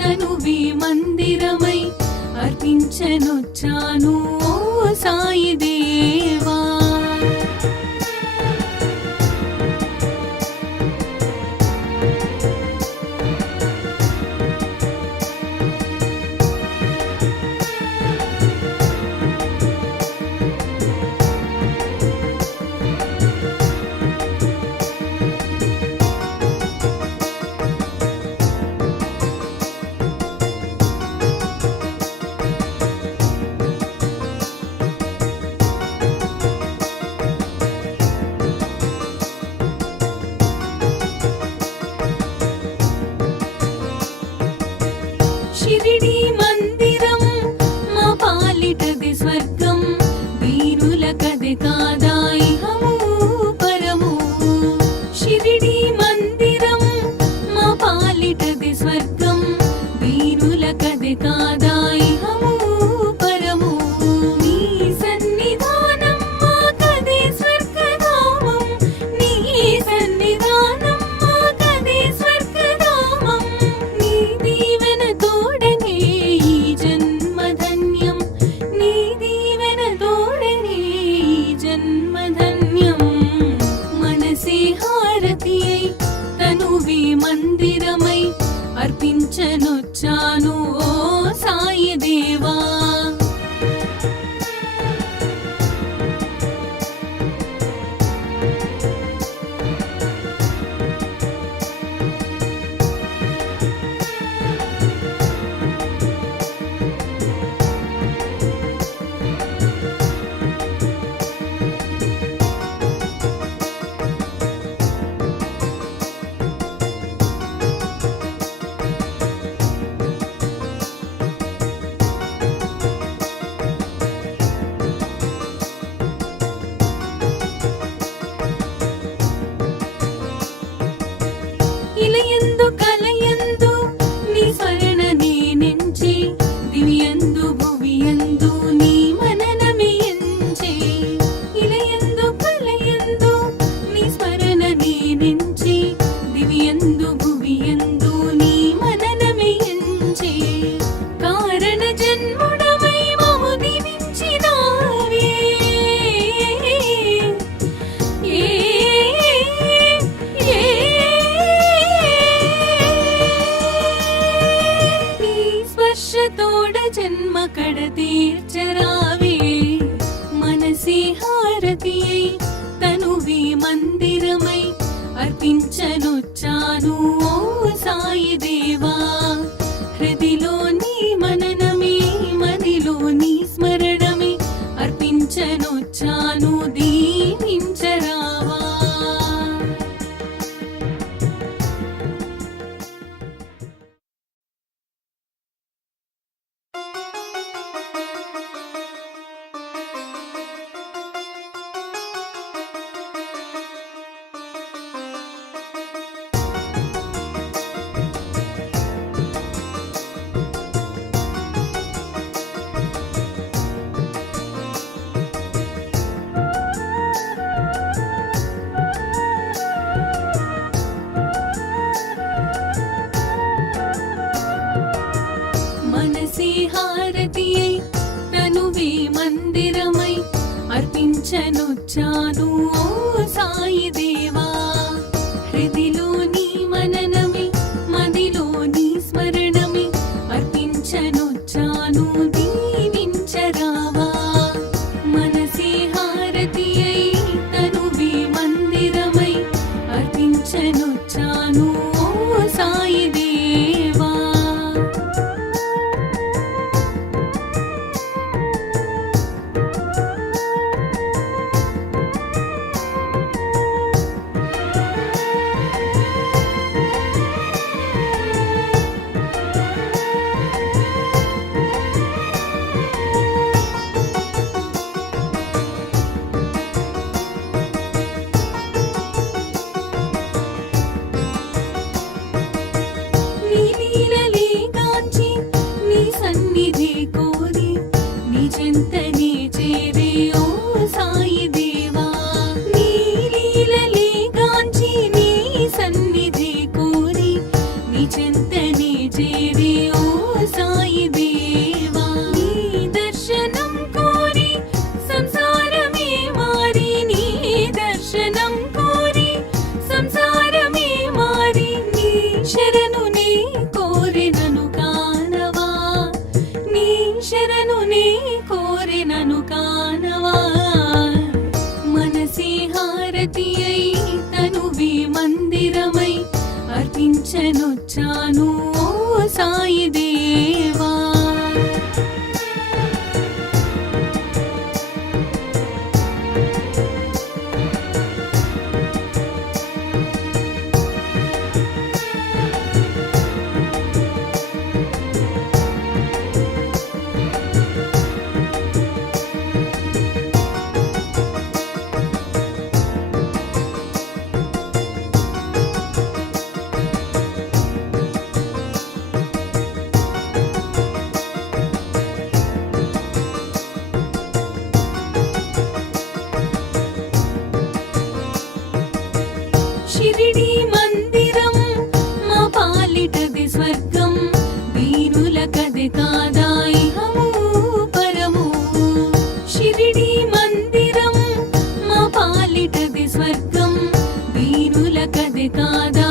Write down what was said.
తనువి మందిరమై అర్పించనొచ్చాను ఓ సాయి దేవా. షిరిడి మందిరం మా పాలిటది స్వర్గం, వీరులకది కాదా ఇహము పరము. షిరిడి మందిరం మా పాలిటది స్వర్గం, వీరులకది కాదా ఇహము పరము. నీ సన్నిధానం మాకది స్వర్గధామం, నీ సన్నిధానం మాకది స్వర్గధామం. నీ దీవెన తోడనే ఈ జన్మధన్యం, నీ దీవెన తోడనే ఈ జన్మధన్యం. మనసే హారతి అయి తనువి మందిరమై అర్పించనొచ్చాను ఓ సాయి దేవా. ఇలయందు కలయందు నీ స్మరణ నేనెంచి, దివ్యందు భువియందు నీ మననమే ఎంచి. ఇలయందు కలయందు నీ స్మరణ నేనెంచి, దివ్యందు భువియందు నీ మననమే ఎంచి. కారణ జన్ముడమై మము దీవించినావే, నీ స్పర్శతోడ జన్మ కడ తీర్చరావే. మనసే హారతి అయి తనువి మందిరమై అర్పించనొచ్చాను ఓ సాయి దేవా. హృదిలో నీ మననమే, మదిలో నీ స్మరణమే అర్పించనొచ్చాను, దీవించరావా. మనసే హారతి అయి తనువి మందిరమై అర్పించనొచ్చాను ఓ సాయి దేవా. హృదిలో నీ మననమే, మదిలో నీ స్మరణమే అర్పించనొచ్చాను, దీవించరావా. మనసే హారతి అయి తనువి మందిరమై అర్పించనొచ్చాను ఓ సాయి దేవా. దీక్షనొచ్చాను ఓ సాయి దేవా. షిరిడీ మందిరం మా పాలిటది స్వర్గం, వీరులకది కాదా ఇహము పరము. షిరిడీ మందిరం మా పాలిటది స్వర్గం, వీరులకది కాదా